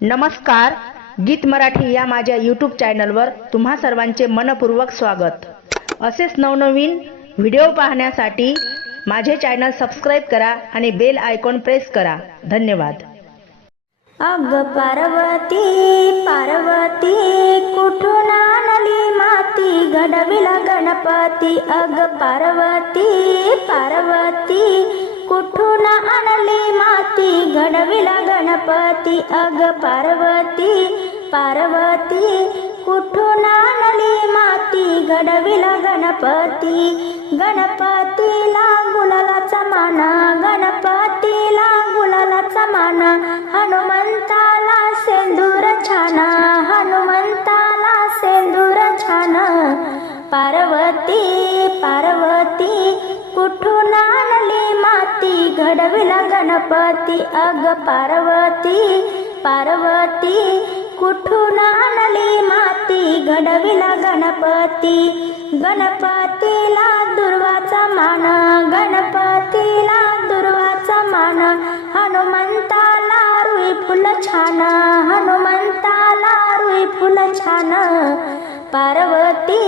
नमस्कार गीत मराठी या माझ्या यूट्यूब चॅनलवर तुम्हा सर्वांचे मनपूर्वक स्वागत. असेच नवनवीन व्हिडिओ पाहण्यासाठी माझे चॅनल सबस्क्राईब करा आणि बेल आयकॉन प्रेस करा. धन्यवाद. अग पार्वती पार्वती कुठून आणली माती? घडविला गणपती. अग पार्वती पार्वती कुठून आणली माती? घडविला गणपती अग पार्वती पार्वती. कुठून आणली माती? घडविला गणपती. गणपतीला गुलालाचा माना गणपतीला माती गणपती अग पार्वती पार्वती कुठून आणली माती? घडविला गणपती गणपतीला दुर्वाचा मान गणपतीला दुर्वाचा मान. हनुमंताला रुई फुल छान हनुमंताला रुई फुल छान. पार्वती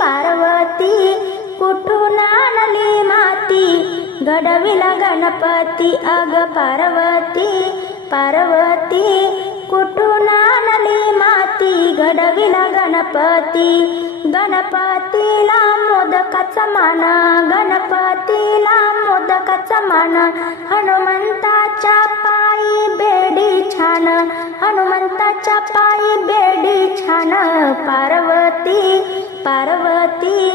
पार्वती कुठून आणली माती? घडविला गणपती अग पार्वती पार्वती कुठून आणली माती? घडविला गणपती गणपतीला मोदकाचा माना गणपतीला मोदकाचा माना हनुमंताच्या पायी बेडी छान हनुमंताच्या पायी बेडी छान पार्वती पार्वती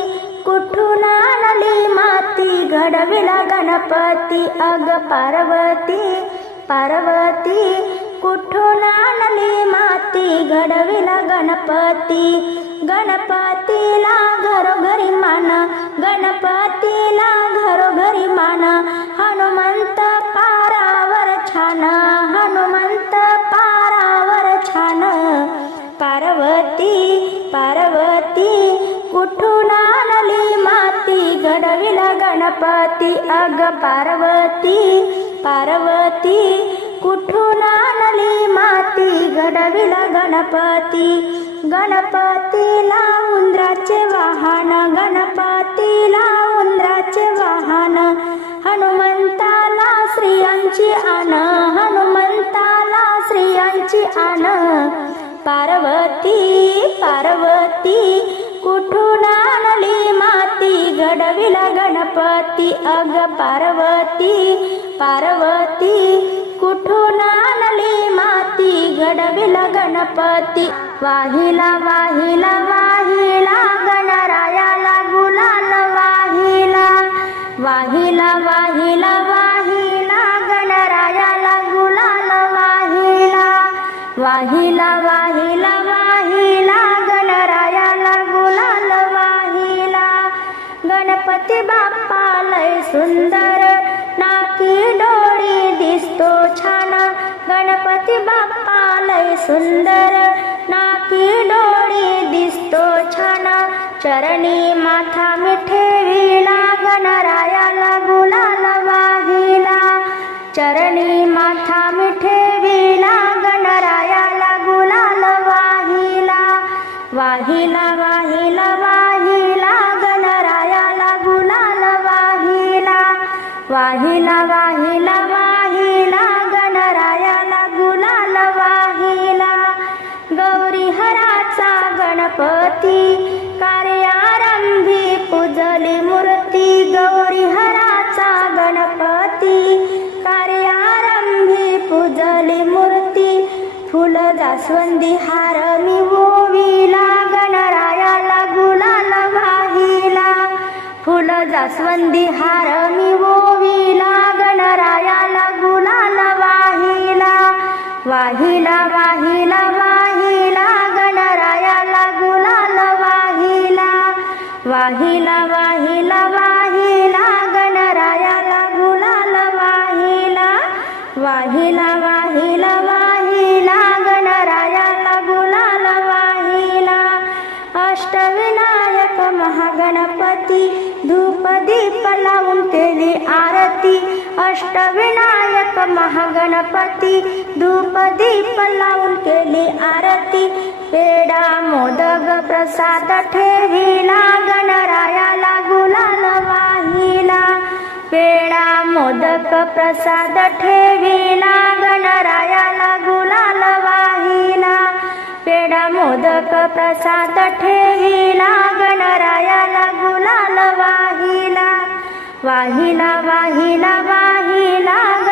माती गणपती अग पार्वती पार्वती कुठून आणली माती? घडविला गणपती गणपतीला घरोघरी मान गणपतीला गणपती अग पार्वती पार्वती कुठून आणली माती? घडविला गणपती गणपतीला उंदराचे वाहन गणपतीला उंदराचे वाहन. हनुमंताला स्त्रियांची आण हनुमंताला स्त्रियांची आण. पार्वती पार्वती कुठून घडविला गणपती अग पार्वती पार्वती कुठून आणली माती घडविला गणपती वाहिला वाहिला वाहिला गणरायाला गुलाल वाहिला वाहिला वाहिला वाहिला गणरायाला गुलाल वाहिला वाहिला वाहिला सुंदर नाकी डोळी दिसतो छान. गणपती बाप्पा लय सुंदर नाकी डोळी दिसतो छान. चरणी माथा मिठेविला गणरायाला गुलाल वाहिला चरणी माथा वाहिला वाहिला गणरायाला गुलाल वाहिला. गौरी हराचा गणपती कार्यारंभी पूजली मूर्ती. गौरी हराचा गणपती कार्यारंभी पूजली मूर्ती. फुल जास्वंदी हार मी ओविला गणरायाला गुलाल वाहिला. फुल जास्वंदी हार वाहिला वाहिला वाहिला गणरायाला गुलाल वाहिला. वाहिला वाहिला वाहिला गणरायाला गुलाल वाहिला. वाहिला वाहिला वाहिला गणरायाला गुलाल वाहिला. अष्टविनायक महागणपती धूप दीप लावून केली आरती. अष्टविनायक महागणपती धूप दीप लावून आरती. पेडा मोदक प्रसाद ठेविला गणरायाला गुलाल वाहिला. पेडा मोदक प्रसाद ठेविला गणरायाला गुलाल वाहिला. पेडा मोदक प्रसाद ठेविला गणरायाला गुलाल वाहिला वाहिला वाहिला.